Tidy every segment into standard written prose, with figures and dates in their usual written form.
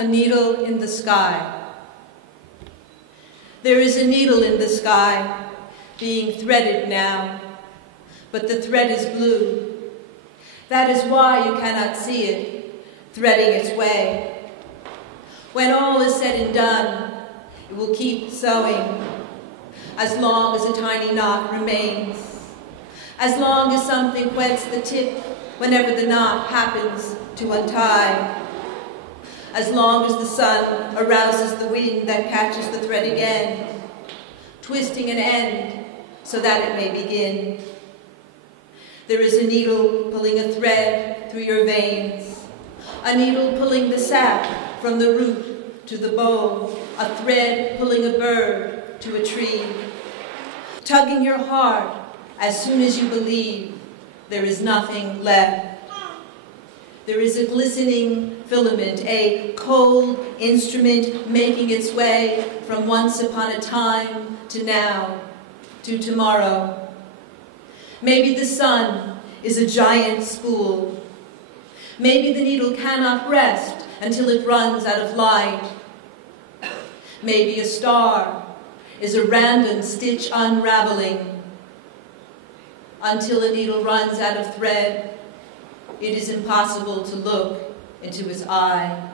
A needle in the sky. There is a needle in the sky being threaded now, but the thread is blue. That is why you cannot see it threading its way. When all is said and done, it will keep sewing as long as a tiny knot remains, as long as something whets the tip whenever the knot happens to untie, as long as the sun arouses the wind that catches the thread again, twisting an end so that it may begin. There is a needle pulling a thread through your veins, a needle pulling the sap from the root to the bone, a thread pulling a bird to a tree, tugging your heart as soon as you believe there is nothing left. There is a glistening filament, a cold instrument making its way from once upon a time to now, to tomorrow. Maybe the sun is a giant spool. Maybe the needle cannot rest until it runs out of light. Maybe a star is a random stitch unraveling. Until a needle runs out of thread, it is impossible to look into its eye.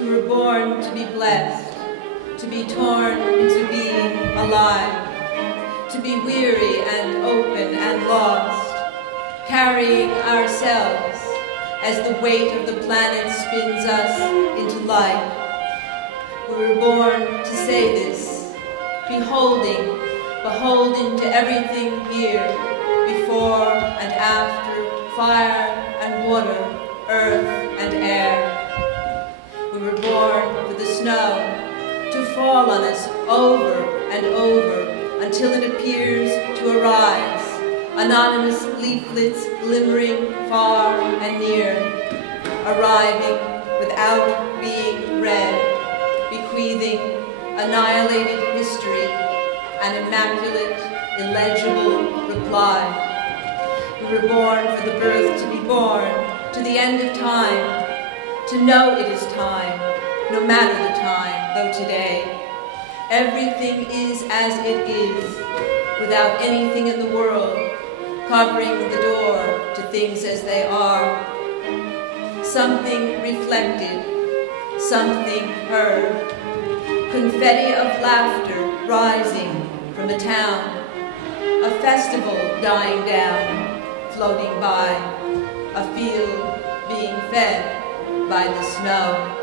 We were born to be blessed, to be torn into being alive, to be weary and open and lost, carrying ourselves as the weight of the planet spins us into light. We were born to say this, beholding, beholden to everything here, before and after, fire and water, earth and air. We were born for the snow to fall on us over and over until it appears to arise, anonymous leaflets glimmering far and near, arriving without being read, bequeathing annihilated history an immaculate, illegible reply. We were born for the birth to be born, to the end of time, to know it is time, no matter the time, though today everything is as it is, without anything in the world covering the door to things as they are. Something reflected, something heard, confetti of laughter rising from the town, a festival dying down, floating by, a field being fed by the snow.